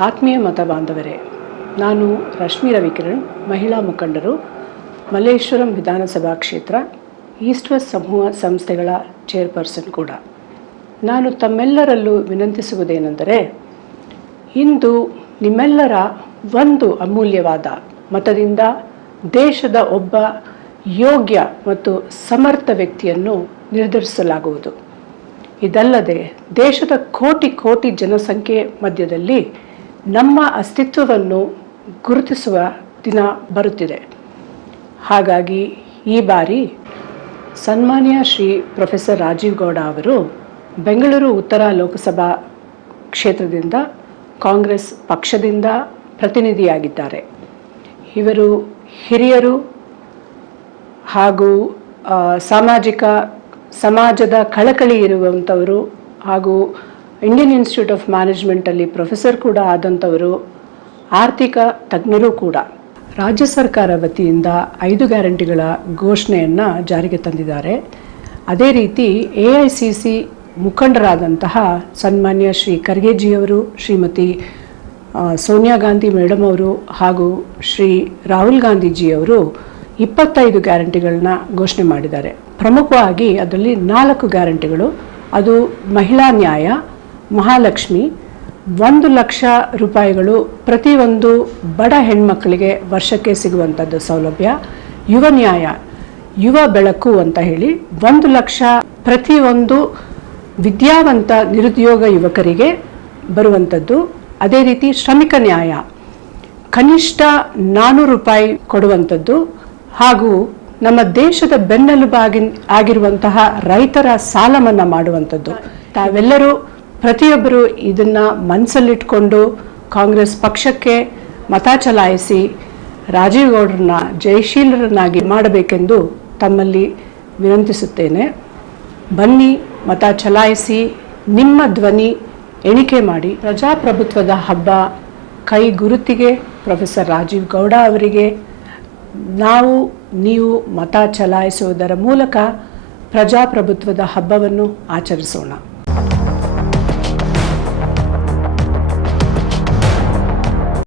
ಆತ್ಮೀಯ ಮತ ಬಾಂಧವರೇ, ನಾನು ರಶ್ಮಿ ರವಿಕಿರಣ್, ಮಹಿಳಾ ಮುಖಂಡರು, ಮಲ್ಲೇಶ್ವರಂ ವಿಧಾನಸಭಾ ಕ್ಷೇತ್ರ ಈಸ್ಟ್ ವೆಸ್ಟ್ ಸಮೂಹ ಸಂಸ್ಥೆಗಳ ಚೇರ್ಪರ್ಸನ್ ಕೂಡ. ನಾನು ತಮ್ಮೆಲ್ಲರಲ್ಲೂ ವಿನಂತಿಸುವುದೇನೆಂದರೆ, ಇಂದು ನಿಮ್ಮೆಲ್ಲರ ಒಂದು ಅಮೂಲ್ಯವಾದ ಮತದಿಂದ ದೇಶದ ಒಬ್ಬ ಯೋಗ್ಯ ಮತ್ತು ಸಮರ್ಥ ವ್ಯಕ್ತಿಯನ್ನು ನಿರ್ಧರಿಸಲಾಗುವುದು. ಇದಲ್ಲದೆ ದೇಶದ ಕೋಟಿ ಕೋಟಿ ಜನಸಂಖ್ಯೆ ಮಧ್ಯದಲ್ಲಿ ನಮ್ಮ ಅಸ್ತಿತ್ವವನ್ನು ಗುರುತಿಸುವ ದಿನ ಬರುತ್ತಿದೆ. ಹಾಗಾಗಿ ಈ ಬಾರಿ ಸನ್ಮಾನ್ಯ ಶ್ರೀ ಪ್ರೊಫೆಸರ್ ರಾಜೀವ್ ಗೌಡ ಅವರು ಬೆಂಗಳೂರು ಉತ್ತರ ಲೋಕಸಭಾ ಕ್ಷೇತ್ರದಿಂದ ಕಾಂಗ್ರೆಸ್ ಪಕ್ಷದಿಂದ ಪ್ರತಿನಿಧಿಯಾಗಿದ್ದಾರೆ. ಇವರು ಹಿರಿಯರು ಹಾಗೂ ಸಾಮಾಜಿಕ ಸಮಾಜದ ಕಳಕಳಿ ಇರುವಂಥವರು ಹಾಗೂ ಇಂಡಿಯನ್ ಇನ್ಸ್ಟಿಟ್ಯೂಟ್ ಆಫ್ ಮ್ಯಾನೇಜ್ಮೆಂಟಲ್ಲಿ ಪ್ರೊಫೆಸರ್ ಕೂಡ ಆದಂಥವರು, ಆರ್ಥಿಕ ತಜ್ಞರು ಕೂಡ. ರಾಜ್ಯ ಸರ್ಕಾರ ವತಿಯಿಂದ ಐದು ಗ್ಯಾರಂಟಿಗಳ ಘೋಷಣೆಯನ್ನು ಜಾರಿಗೆ ತಂದಿದ್ದಾರೆ. ಅದೇ ರೀತಿ ಎ ಐ ಸಿ ಸಿ ಮುಖಂಡರಾದಂತಹ ಸನ್ಮಾನ್ಯ ಶ್ರೀ ಖರ್ಗೆಜಿಯವರು, ಶ್ರೀಮತಿ ಸೋನಿಯಾ ಗಾಂಧಿ ಮೇಡಮ್ ಅವರು ಹಾಗೂ ಶ್ರೀ ರಾಹುಲ್ ಗಾಂಧೀಜಿಯವರು ಇಪ್ಪತ್ತೈದು ಗ್ಯಾರಂಟಿಗಳನ್ನ ಘೋಷಣೆ ಮಾಡಿದ್ದಾರೆ. ಪ್ರಮುಖವಾಗಿ ಅದರಲ್ಲಿ ನಾಲ್ಕು ಗ್ಯಾರಂಟಿಗಳು. ಅದು ಮಹಿಳಾ ನ್ಯಾಯ, ಮಹಾಲಕ್ಷ್ಮಿ, ಒಂದು ಲಕ್ಷ ರೂಪಾಯಿಗಳು ಪ್ರತಿಯೊಂದು ಬಡ ಹೆಣ್ಮಕ್ಕಳಿಗೆ ವರ್ಷಕ್ಕೆ ಸಿಗುವಂಥದ್ದು ಸೌಲಭ್ಯ. ಯುವ ನ್ಯಾಯ, ಯುವ ಬೆಳಕು ಅಂತ ಹೇಳಿ ಒಂದು ಲಕ್ಷ ಪ್ರತಿಯೊಂದು ವಿದ್ಯಾವಂತ ನಿರುದ್ಯೋಗ ಯುವಕರಿಗೆ ಬರುವಂಥದ್ದು ಅದೇ ರೀತಿ ಶ್ರಮಿಕ ನ್ಯಾಯ, ಕನಿಷ್ಠ ನಾನ್ನೂರು ರೂಪಾಯಿ ಕೊಡುವಂಥದ್ದು ಹಾಗೂ ನಮ್ಮ ದೇಶದ ಬೆನ್ನೆಲುಬಾಗಿ ಆಗಿರುವಂತಹ ರೈತರ ಸಾಲ ಮನ್ನಾ ಮಾಡುವಂಥದ್ದು. ತಾವೆಲ್ಲರೂ ಪ್ರತಿಯೊಬ್ಬರು ಇದನ್ನ ಮನಸ್ಸಲ್ಲಿಟ್ಕೊಂಡು ಕಾಂಗ್ರೆಸ್ ಪಕ್ಷಕ್ಕೆ ಮತ ಚಲಾಯಿಸಿ ರಾಜೀವ್ ಗೌಡರನ್ನ ಜಯಶೀಲರನ್ನಾಗಿ ಮಾಡಬೇಕೆಂದು ತಮ್ಮಲ್ಲಿ ವಿನಂತಿಸುತ್ತೇನೆ. ಬನ್ನಿ, ಮತ ಚಲಾಯಿಸಿ, ನಿಮ್ಮ ಧ್ವನಿ ಎಣಿಕೆ ಮಾಡಿ. ಪ್ರಜಾಪ್ರಭುತ್ವದ ಹಬ್ಬ ಕೈ ಗುರುತಿಗೆ ಪ್ರೊಫೆಸರ್ ರಾಜೀವ್ ಗೌಡ ಅವರಿಗೆ ನಾವು ನೀವು ಮತ ಚಲಾಯಿಸುವುದರ ಮೂಲಕ ಪ್ರಜಾಪ್ರಭುತ್ವದ ಹಬ್ಬವನ್ನು ಆಚರಿಸೋಣ.